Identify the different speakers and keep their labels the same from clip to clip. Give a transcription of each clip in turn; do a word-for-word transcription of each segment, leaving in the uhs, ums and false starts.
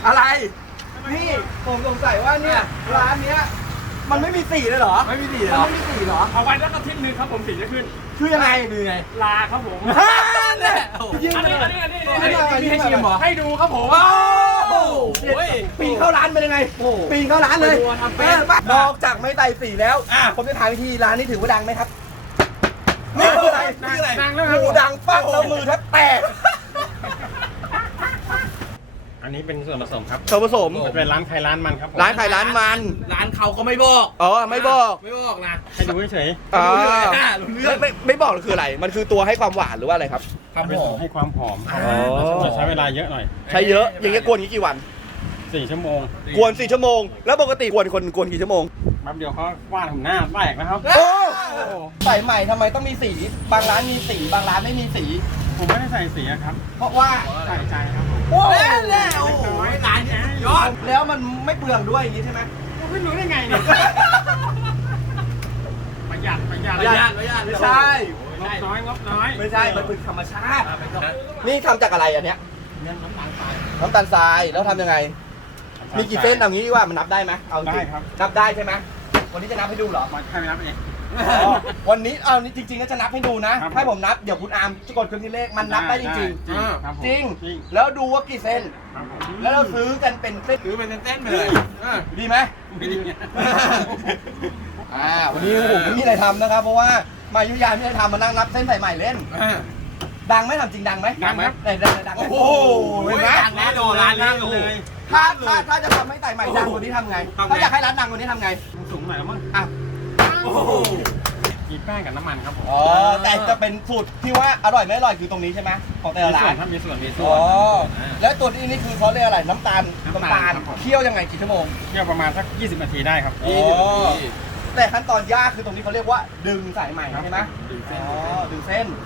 Speaker 1: อะไรนี่ผมสงสัยว่าเนี่ยร้านเนี้ยมันไม่มีสีเลยเหรอไม่มีสีเหรอไม่มีสีเหรอ
Speaker 2: เอาไว้แล้วอาทิตย์นึงครับผมสีจะขึ้น
Speaker 1: คือยังไงคือไง
Speaker 2: ลาครับผม
Speaker 1: เนี่ยยิง
Speaker 2: อัน
Speaker 1: เล
Speaker 2: นี้
Speaker 1: ย
Speaker 2: อันนี้อันนี้
Speaker 1: อันนี้อันนี้ให้ชิมเหรอ
Speaker 2: ให้ดูครับผม
Speaker 1: โอ้ปีนเข้าร้านเป็นยังไงปีนเข้าร้านเลยนอกจากไม่ใส่สีแล้วผมจะถามวิธีร้านนี้ถือว่าดังไหมครับนี่คืออะไรนี่อะไร
Speaker 2: ดังแล้ว
Speaker 1: หูดังปักแล้วมือแทบแตก
Speaker 3: อันนี้เป็นส่วนผสมครับ
Speaker 1: ส่วนผสม
Speaker 3: มันเป็นร้านใครร้านมันครับผม
Speaker 1: ร้านขายร้านมัน
Speaker 4: ร้านเขาก็ไม่บอก
Speaker 1: อ๋อไม่บอก
Speaker 4: ไม่บอกนะ
Speaker 3: ให้ดูเฉย
Speaker 1: อ่า
Speaker 4: รู้เรื่อง
Speaker 1: ไม่ไม่ไม่บอกคืออะไร มันคือตัวให้ความหวานหรือว่าอะไรครับ
Speaker 3: ๆทำเป็นสูตรให้ความหอม
Speaker 1: อ๋อ
Speaker 3: จะใช้เวลาเยอะหน่อย
Speaker 1: ใช้เยอะอย่างเงี้ยกวนกี่วัน
Speaker 3: สี่ชั่วโมง
Speaker 1: กวนสี่ชั่วโมงแล้วปกติกวนคนกวนกี่ชั่วโมง
Speaker 3: แป๊บเดียวเขาวาดผมหน้าแตกนะครับ
Speaker 1: โอ้ใส่ใหม่ทำไมต้องมีสีบางร้านมีสีบางร้านไม่มีสี
Speaker 3: ผมไม่ได้ใส่สีอะครับ
Speaker 1: เพราะว่า
Speaker 3: ใส่ใจครับผม
Speaker 1: โอ้
Speaker 4: แน่โอ้ยร้านนี้ยอด
Speaker 1: แล้วมันไม่เปลืองด้วยอย่างนี้ใช่ไหม
Speaker 3: ไม่รู้ได้ไงเนี่ยประหยัดประหยัด
Speaker 4: ประหยัดประหยัด
Speaker 1: ไม่ใช่
Speaker 3: งบน้อยงบน้อย
Speaker 1: ไม่ใช่มันเป็นธรรมชาตินี่ทำจากอะไรอันเนี้ยน้ำตาลทรายแล้วทำยังไง มีกี่เส้นเอางี้ดีกว่ามันนับได้ไหมเอาจริงนับได้ใช่ไหมวันนี้จะนับให้ดูเหรอ
Speaker 3: มาให้ไปนับเอง
Speaker 1: อ๋อวันนี้เอานี่จริงๆก็จะนับให้ดูนะ
Speaker 3: ครับ
Speaker 1: ให้ผมนับเดี๋ยวคุณอาร์มจะกดเครื่องคิดเลขมันนับได้จริง
Speaker 3: จริงครับผม
Speaker 1: ๆจริง
Speaker 3: จริง
Speaker 1: แล้วดูว่ากี่เส้น
Speaker 3: ครับผม
Speaker 1: แล้วเราซื้อกันเป็นเส้น
Speaker 4: ซื้อเป็นเต้นๆไปเลย
Speaker 1: ดีไหม
Speaker 3: ไม่ดี
Speaker 1: อ่าวันนี้ผมไม่มีอะไรทำนะครับ เพราะว่ามายุธยาไม่ได้ทำมานั่งนับเส้นใส่ใหม่เล่น ดังไหมทำจริงดังไหม
Speaker 3: ดังครับ
Speaker 1: ไหนดังดังไหม
Speaker 4: โอ้โห
Speaker 1: เห็นไหม
Speaker 4: ดังแน่นอนร้านนี้โอ้โห
Speaker 1: ถ้าถ้าถ้าจะทำให้ใส่ใหม่ดังกว่านี้ทำไง
Speaker 4: ทำไง
Speaker 1: ถ้าอยากให้ร้านดังกว่านี้ทำไง
Speaker 3: สูงหน่อยแล้วมั้ง
Speaker 1: อ่ะ
Speaker 4: โอ้โห
Speaker 3: กีแป้งกับน้ำมันครับผม
Speaker 1: อ๋อแต่จะเป็นสูตรที่ว่าอร่อยไม่อร่อยคือตรงนี้ใช่ไหมของแต่ละ
Speaker 3: มีส่
Speaker 1: ร้า
Speaker 3: วน
Speaker 1: น
Speaker 3: ครับมีส่วนมีส่
Speaker 1: อ๋
Speaker 3: ว
Speaker 1: อน แล้วตัวนี้นี่คือเขาเรียกอะไรน้ำตาล
Speaker 3: น้ำตาลครับผม
Speaker 1: เคี่ยวยังไงกี่ชั่วโมง
Speaker 3: เที่ยวประมาณสักยี่สิบนาทีได้ครับ
Speaker 1: อ๋อแต่ขั้นตอนยากคือตรงนี้เขาเรียกว่าดึงสายใหม่ใช่ไหม
Speaker 3: ดึงเส้น
Speaker 1: อ๋อดึงเส้น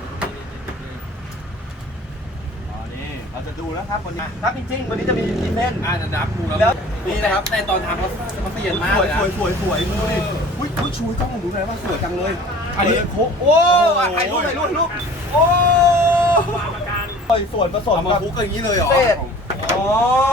Speaker 1: อ๋อนี่เราจะดูแล้วครับวันนี้ครับจริงๆวันนี้จะมีกี่เส้น
Speaker 4: อ่าจะนับกู
Speaker 1: แล้
Speaker 4: แล้ว ว
Speaker 1: นี่นะครับ
Speaker 4: แต่ตอนทำเขาเขาเปลี่ยนมาก
Speaker 1: สวย
Speaker 4: เลยนะ
Speaker 1: สวยสวยสวยดูดิอุ้ยอุ้ยชูจ้องดูหน่อยว่าสวยจังเลย อันนี้โคโอ้อ่ะถ่ายรูปถ่ายรูปถ่ายรูปโอ้ยส่วนผสม
Speaker 4: เอามา
Speaker 1: กับ
Speaker 4: คลุกกันอย่างนี้เลยเหรอ
Speaker 1: เศษอ๋อ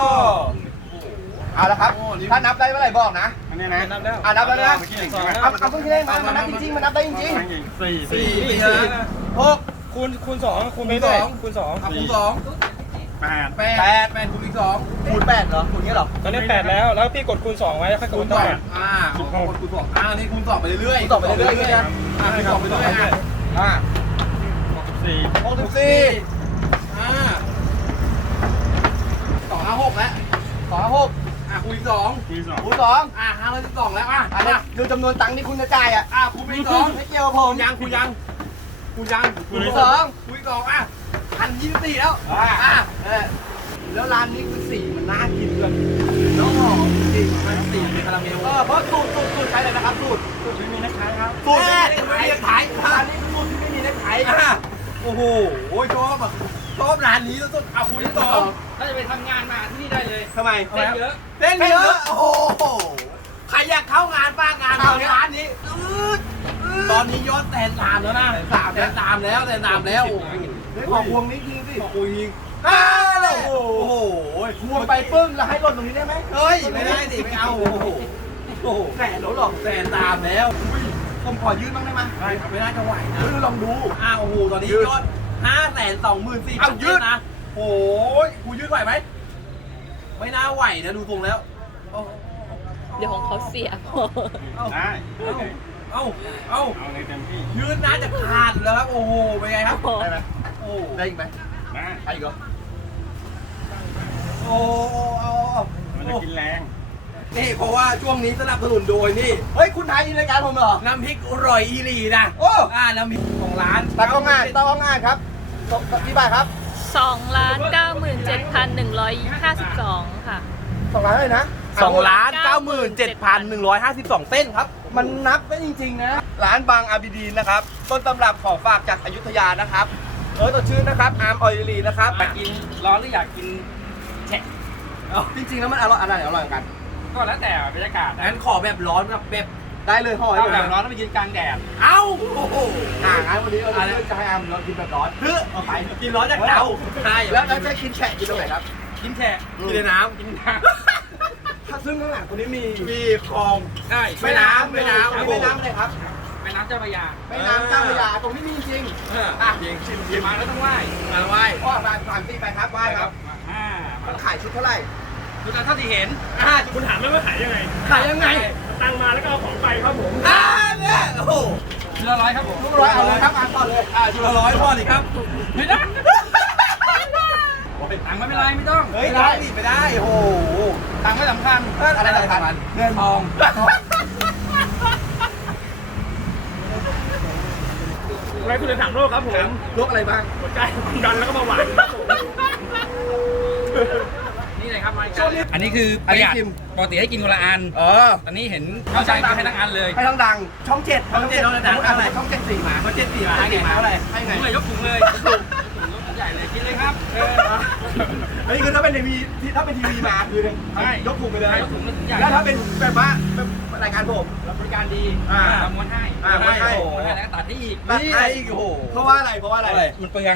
Speaker 1: เอาละครับ ถ้านับได้เมื่อไหร่บอกนะ
Speaker 3: อันนี้นะนับแล้ว
Speaker 1: อ่ะนับแล้วนะ
Speaker 3: เมื่อกี้หนึ่งสอง
Speaker 1: เอาเอาต้องที่เลขมามานับจริงๆมานับได้จริง
Speaker 3: สี่
Speaker 4: สี่
Speaker 3: สี่
Speaker 4: สี่นะ
Speaker 1: ๆหก
Speaker 2: คูณคูณสองคูณ
Speaker 4: คูณสอง
Speaker 2: คูณสอง
Speaker 4: อ่ะคูณสอง
Speaker 3: แปด
Speaker 4: แปดแปดคูณอีกสอง
Speaker 1: คูณแปดเหรอคูณเงี้ยเหรอ
Speaker 2: ตอนนี้แปดแล้วแล้วพี่กดคูณสองไว้แล้วค่อยก
Speaker 4: คู
Speaker 2: ด
Speaker 4: ณ
Speaker 2: คูณ
Speaker 4: สอง
Speaker 2: แปด
Speaker 4: อ่าคูณคูณสองอ่านี่คูณสองไปเรื่อยๆ
Speaker 1: คูณสองไปเรื่อยๆอย่างเงี้ย
Speaker 4: อ่าคูณสองไปเรื่อยๆอ่ะ
Speaker 1: อ่ะ
Speaker 3: หกสิบสี่
Speaker 1: หกสิบสี่
Speaker 4: อ่าสองห้าหกแล้ว
Speaker 1: สองหก
Speaker 4: อ่ะคูณอีกสอง
Speaker 3: คูณสอง
Speaker 1: คูณสอง
Speaker 4: อ่ะห้าร้อยสิบสองแล้วอ่ะ
Speaker 1: อันนี้คือจำนวนตังค์ที่คุณจะจ่ายอ่ะ
Speaker 4: อ่ะคูณไปอีกสอง
Speaker 1: ไม่เกี่ยวกับผ
Speaker 4: คู
Speaker 1: ม
Speaker 4: ณยังคูณยังคูณยัง
Speaker 1: คูณสอง
Speaker 4: คูณอีกสองอ่ะพันยี่สิบสี่แล้ว
Speaker 1: อ่ะ
Speaker 4: อ่ะ
Speaker 1: เออแล้วร้านนี้คือสีมันน่ากินเลยน้องหอมจริง
Speaker 4: มันสี่เป็นคาราเมล
Speaker 1: เออเพราะสูตรสูตรสูตรใช้อะไรนะครับสูตร
Speaker 3: สูตรไม่มีนะคะครับ
Speaker 1: สูตร
Speaker 4: แม่
Speaker 1: ไม่มี
Speaker 4: ไม่
Speaker 1: เน็
Speaker 4: เรี
Speaker 1: ก
Speaker 4: ยก
Speaker 1: ไท
Speaker 4: ขาย
Speaker 1: อันนี้คือสูตรที่ไม่มีเน็กไท
Speaker 4: อ่ะโอ้โหชอบอ่ะชอบร้านนี้แล้วสุดเอาคูณอีกสอง
Speaker 2: ถ้าจะไปทำงานมาที่นี่ได้เลย
Speaker 1: ทำไม
Speaker 2: เส้นเยอะ
Speaker 4: เต้นเยอะโอ้โหใครอยากเข้างานบ้างงาน
Speaker 1: เอา
Speaker 4: เอา
Speaker 1: เนี่ย
Speaker 4: ร้านนี้อืดตอนนี้ยอดแสนสามแล้วนะสามแสนสามแล้วแสนสามแล้ว
Speaker 1: เดี๋ยวขอพวงนี้จริงสิ
Speaker 4: ขอบคุณยิงอ้าวโอ้โห
Speaker 1: พวงไปปึ้งแล้วให้หล่นตรงนี้ได้ไหม
Speaker 4: เฮ้ยไม่ได้สิไม่เอาโอ้โหโอ้โห
Speaker 1: แหมหนูหรอก
Speaker 4: แสนสามแล้ว
Speaker 1: ผมขอยืนบ้างได้ไหม
Speaker 4: ไม่ไม่น่าจะไหวนะ
Speaker 1: เดี๋ยวลองดู
Speaker 4: อ้าวโอ้โหตอนนี้ยอดห้าแสนสองหมื่นสี่พั
Speaker 1: เอา
Speaker 4: น
Speaker 1: ยืด
Speaker 4: นะโอ้ยกูยืดไหวไหมไม่น่าไหวนะดูทรงแล้วโอ้โห
Speaker 5: เดี๋ยวของเขาเสีย
Speaker 4: เอ้า
Speaker 3: ได้
Speaker 4: เอ้าเอ้า
Speaker 3: เอาเลยเต็มที่
Speaker 4: ยืนน่าจะขาดแล้วครับ โอ้โห เป็นไงครับ
Speaker 1: ได้ไหม
Speaker 4: โอ้
Speaker 1: ได้อีกไหม
Speaker 3: ได้
Speaker 1: ได้อีกเหรอ
Speaker 4: โอ้โอ้โอ้
Speaker 3: มันจะกินแรง
Speaker 4: นี่เพราะว่าช่วงนี้สนับสนุนโดยนี่
Speaker 1: เฮ้ยคุณทายอินรายการผมเหรอ
Speaker 4: น้ำพริกอร่อยอีหลีนะ
Speaker 1: โอ้
Speaker 4: อ่าน้ำพริกของร้าน
Speaker 1: ตากล้องงานตากล้องงานครับกี่บาทครับ
Speaker 5: สองล้านเก้าหมื่นเจ็ดพันหนึ่งร้อยห้าสิบสองค่ะ
Speaker 1: สองล้านเลยนะ
Speaker 4: สองล้านเก้าหมื่นเจ็ดพันหนึ่งร้อยห้าสิบสองเส้นครับ
Speaker 1: มันนับได้จริงๆนะ ร้านบางอาบิดีนนะครับ ต้นตำรับของฝากจากอยุธยานะครับ เออตัวชื่อนะครับ อาร์มออยลีนะครับ
Speaker 2: อยากกินร้อนหรืออยากกินแฉะ
Speaker 1: จริงๆแล้วมันอร่อยอะไรอร่อยกัน
Speaker 2: ก็แล้วแต่บรรยากาศนะ
Speaker 4: งั้นขอแบบร้อนกับแบบ
Speaker 1: ได้เลยห่อ
Speaker 2: ถ้า
Speaker 1: ให้
Speaker 2: แบบ
Speaker 1: เลย
Speaker 2: ร้อนต้องไปยืนกลางแดด
Speaker 4: เอ้า โอ้โห
Speaker 1: อ่างั้นวันนี้เราจะเลือกจะให้อาร์มเรากินแบบร้อน
Speaker 4: เฮ้ยเอาไปกินร้อนจากเตาใช่
Speaker 1: แล้วแล้วจะกินแฉะกินตรงไหนครับ
Speaker 2: กินแฉะ
Speaker 4: กินในน้ำ
Speaker 2: กินน้
Speaker 1: ถ้าซึ่งข้างหลังตัวนี้มี
Speaker 4: มีคลอง
Speaker 2: ำได้
Speaker 1: แม่น้ำแม่น้ำแม่น้ำเลยครับ
Speaker 2: แม่น้ำเจ้าพระยา
Speaker 1: แม่น้ำเจ้าพระยาตรงนี้มีจริง
Speaker 4: เออ
Speaker 1: อ่ะ
Speaker 4: ยิงชิม
Speaker 2: หยิ
Speaker 4: ยิ
Speaker 2: บ
Speaker 4: ม
Speaker 2: มาแล้วต้องไหว้
Speaker 4: มาไหว้
Speaker 1: พ่อมาผ่านที่ไปครับไหว้ครับ
Speaker 2: อ่า
Speaker 1: มันขายชุดเท่าไหร่
Speaker 2: ดูตามเท่าที่เห็น
Speaker 1: อ่า
Speaker 3: คุณถามไหมว่าขายยังไง
Speaker 1: ขายยังไง
Speaker 3: ตังมาแล้วก็เอาของไปครับผม
Speaker 1: อ่าเนี่ยโอ้โห
Speaker 2: ชุดละร้อยครับผม
Speaker 1: ทุกร้อยเอาเลยครับอ่านต่อเลย
Speaker 4: อ่าจุละร้อยพอดิครับ
Speaker 2: ไม่ได้ตังค์ไม่เป็นไรไม่ต้อง
Speaker 1: เฮ้ยได้ดิไม่ได้โอ้โห
Speaker 2: ตังค์ไม่สำคัญ
Speaker 1: อะไรสำคัญเงินทอง
Speaker 3: อะไรคุณจะถามโรคครับผม
Speaker 1: โรคอะไรบ้าง
Speaker 3: หัวใจความดันแล้วก็เบาหวานครับผม
Speaker 2: นี่เลยครับมาอันนี้คือประหยัดปกติให้กินคนละอัน
Speaker 1: เออ
Speaker 2: ตอนนี้เห็นเข้าใจให้ทั้งอันเลย
Speaker 1: ให้ทั้งดังช่องเจ็ดช่องเจ็ดช่องเจ็ดอะไรช่องเจ็ดสี่หมา
Speaker 4: มาเจ็ดสี่
Speaker 1: ให้ไงหมาอะไรให้ไง
Speaker 2: ถุงเลยยกถุงเลยยกถุงยกถุงใหญ่เลยกินเลยครับเออ
Speaker 1: เฮ้ยคือถ้าเป็นทีวีที่ถ้าเป็นทีวีมาคือ
Speaker 2: ใช่
Speaker 1: ยกถุงไปเลย
Speaker 2: ยกถุงแล้วถุงใหญ่
Speaker 1: แล้วถ้าเป็นแบบว่าแบบรายการผม
Speaker 2: บริการดี
Speaker 1: อ่า
Speaker 2: ทำม้วนให้
Speaker 1: อ่าม้วนให้
Speaker 2: ม้วนให้แล้วก็ตัดให้อีก
Speaker 1: นี่ไงโอ้โหเพราะว่าอะไรเพราะว่าอะไร
Speaker 2: มันเปลือง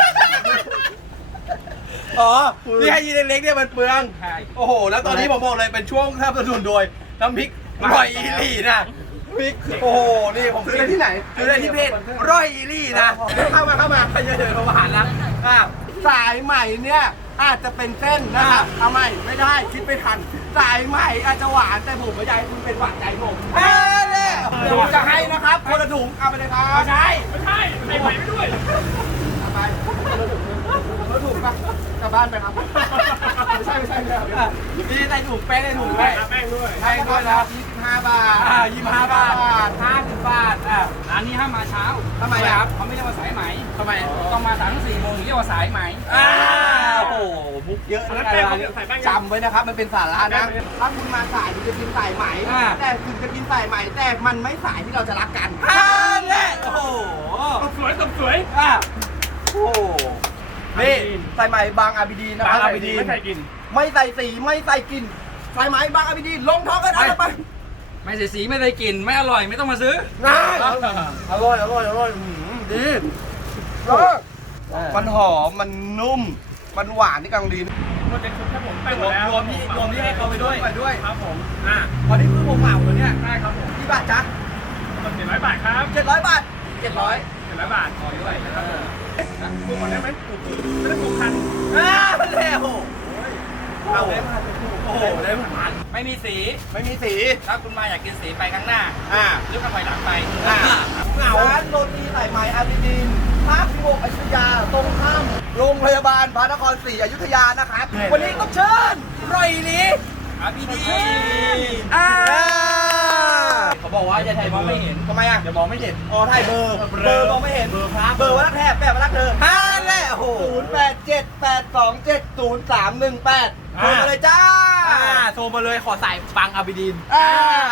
Speaker 4: อ๋อที่ให้ยีเล็กๆเนี่ยมันเปลือง
Speaker 2: ใช่
Speaker 4: โอ้โห แล้วตอนนี้ผมบอกเลยเป็นช่วงสนับสนุนโดยน้ำพริกร่อยอีหลี่นะพริก โอ้โห นี่ผม
Speaker 1: ซื้อได้ที่ไหน
Speaker 4: ซื้อได้ที่เพจร่อยอีหลี่นะ
Speaker 1: เข้ามาเข้ามา
Speaker 4: เยอะๆประมาณนะอ่ะ
Speaker 1: สายใหม่เนี่ยอาจจะเป็นเส้นนะครับเอาใหม่ไม่ได้คิดไม่ทัน สายใหม่อาจจะหวานแต่ผมไม่อยากให้คุณเป็นหวานใจผมเฮ้ยเนี่ยเดี๋ยวผมจะให้นะครับคนละถุงเอาไปเลยครับไม่ใช่
Speaker 3: ไม่ใช่ใส่ใหม่ไปด้วย
Speaker 1: เอาไปคนละถุงปะกลับบ้านไปครับไม่ใช่ไม่ใช่ไม่ใช่
Speaker 4: นี่ในถุงแป้งในถุง
Speaker 3: ด้
Speaker 4: ด้
Speaker 3: ว
Speaker 4: วย ย
Speaker 3: แป้งด้วย
Speaker 1: ใช่ด้วยนะยี่สิบห้าบาท
Speaker 4: อ่ายี่สิบห้าบาท
Speaker 1: ห้าสิบบาทอ่ะ
Speaker 2: ร้านนี้ห้ามมาเช้า
Speaker 1: ทำไมครับ
Speaker 2: เขาไม่เรียกว่าสายไหม
Speaker 4: ทำไม
Speaker 2: ต้องมาสามถึงสี่โมงถึงเรียกว่าสายไหม
Speaker 4: อ้าวโอ้โหมุกเยอะ
Speaker 3: อัน
Speaker 4: นะ
Speaker 3: นั้นแป้งเขาใส่แป้ง
Speaker 1: จำไว้นะครับมันเป็นสาระนะถ้าคุณมาสายคุณจะกินสายไหม
Speaker 4: อ่า
Speaker 1: แต่คุณจะกินสายไหมแต่มันไม่สายที่เราจะรักกัน
Speaker 4: อ่าเนี่ยโอ้โห
Speaker 3: ตบสวยตบสวย
Speaker 4: อ่ะ
Speaker 1: โอ้โหนี่สายไหมบางอาบิดีนนะค
Speaker 4: บา
Speaker 1: รับ
Speaker 4: งอาบิดีน
Speaker 3: ไม่ใส่กิน
Speaker 1: ไม่ใส่สีไม่ใส่กลิ่นสายไหมบางอาบิดีนลงท้องกันเอาไป
Speaker 2: ไม่ใส่สีไม่ได้กลิ่นไม่อร่อยไม่ต้องมาซื้อ
Speaker 1: ง่ายอร่อยอร่อยอร่อยอื้อหือดีเออมันหอมมันนุ่มมันหวานที่กำลังดี
Speaker 3: หมดเป็นชุดครับผมแป้งห
Speaker 4: ร
Speaker 3: ม
Speaker 4: ว
Speaker 3: ด
Speaker 4: ม
Speaker 3: แล้ว
Speaker 4: รวมที่รวมที่ให้เขาไปด้วย
Speaker 1: ไปด้วย
Speaker 3: ครับผม อ่า
Speaker 1: วันนี้คือผมเหมาตัวเนี้ย
Speaker 3: ได้ครับผม
Speaker 1: กี่บาทจ๊ะ
Speaker 3: หมดเจ็ดร้อยบาทครับ
Speaker 1: เจ็ดร้อยบาทเจ็ดร้อย
Speaker 3: เจ็ดร้อยบาทขอด้วยนะครับปลูกก่อนได้ไหมปลูกไม่ได้ปลูกพัน
Speaker 1: อ่ามันแล้ว
Speaker 4: เอาเลยโอ้โหได้ผ่าน
Speaker 2: ไม่มีสี
Speaker 1: ไม่มีสี
Speaker 2: ถ้าคุณมาอยากกินสีไปข้างหน้า
Speaker 1: อ่า
Speaker 2: หรือไปถอยหลังไป
Speaker 1: อ่าร้านโรตีสายไหมอาบิดีนภาคที่หกอยุธยาตรงข้ามโรงพยาบาลพระนครศรีอยุธยานะครับ วันนี้ต้องเชิญรอยนี้
Speaker 2: อาพีดี
Speaker 1: อ่า
Speaker 4: เขาบอกว่าจะถ่าย
Speaker 2: มองไม่เห็น
Speaker 1: ทำไมอ่ะ
Speaker 4: จะมองไม่เห็น
Speaker 1: อ๋อถ่ายเบอร์ เบอร์มองไม่เห็น
Speaker 4: เบอร์พระ
Speaker 1: เบอร์วัดแทบแบบวัดเธอห้าแน่โอ้โหศูนย์แปดเจ็ดแปดสองเจ็ดศูนย์สามหนึ่งแปดโทรมาเลยจ้า
Speaker 4: อ่าโทรมาเลยขอสายฟังอาบิดีน
Speaker 1: อ่า